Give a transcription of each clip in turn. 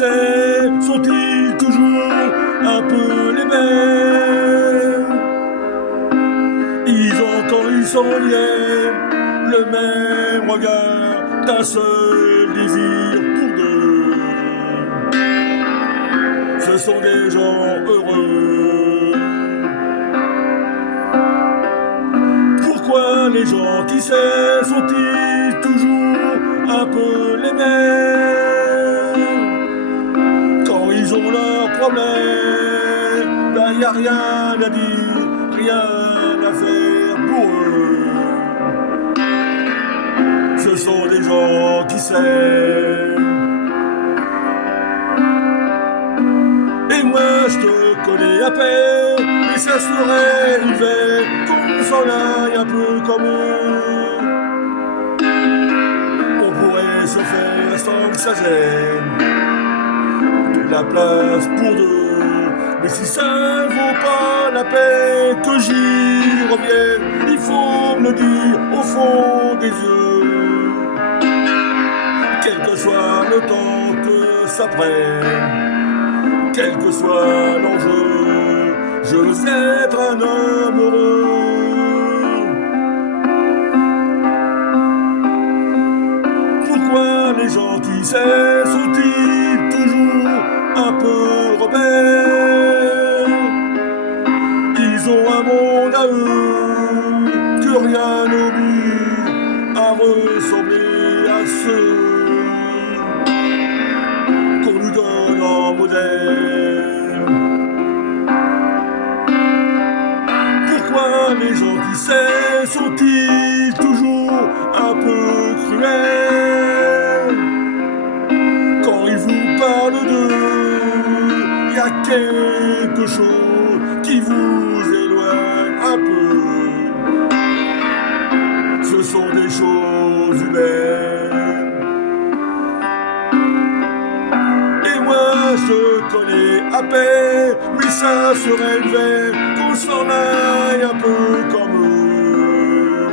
sait, sont-ils toujours un peu les mêmes? Ils ont quand ils sont liés le même regard, d'un seul désir pour deux. Ce sont des gens heureux. Pourquoi les gens qui s'aiment sont-ils toujours un peu les mêmes? Quand ils ont leurs problèmes, ben y a rien à dire, rien à faire pour eux. Ce sont des gens qui s'aiment. Et moi je te connais à peine, et ça serait une veille qu'on s'en aille un peu comme eux. On pourrait se faire sans que ça gêne, de la place pour deux. Mais si ça ne vaut pas la peine que j'y revienne, il faut me le dire au fond des yeux. Quel que soit le temps que ça prenne, quel que soit l'enjeu, je veux être un homme heureux. Pourquoi les gens qui s'aiment sont-ils toujours un peu rebelles? Ils ont un monde à eux que rien n'oblige à ressembler à ceux qu'on nous donne en modèle. Pourquoi les gens qui s'aiment sont-ils toujours un peu cruels? Quand ils vous parlent d'eux, il y a quelque chose qui vous éloigne un peu. Ce sont des choses humaines. Et moi je connais à peine, oui ça serait une veille qu'on s'en aille un peu comme eux.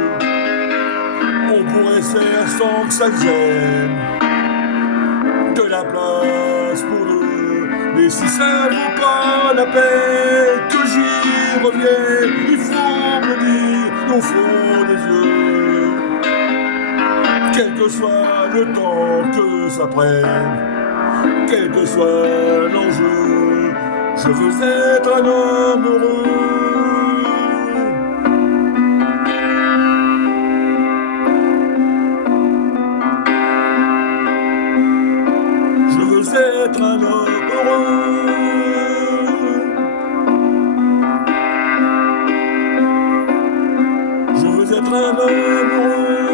On pourrait se faire sans que ça gêne, de la place pour deux. Mais si ça vaut pas la peine que j'y revienne, il faut me dire au fond des yeux. Quel que soit le temps que ça prenne, quel que soit l'enjeu, je veux être un homme heureux. Je veux être un homme heureux. Je veux être un homme heureux.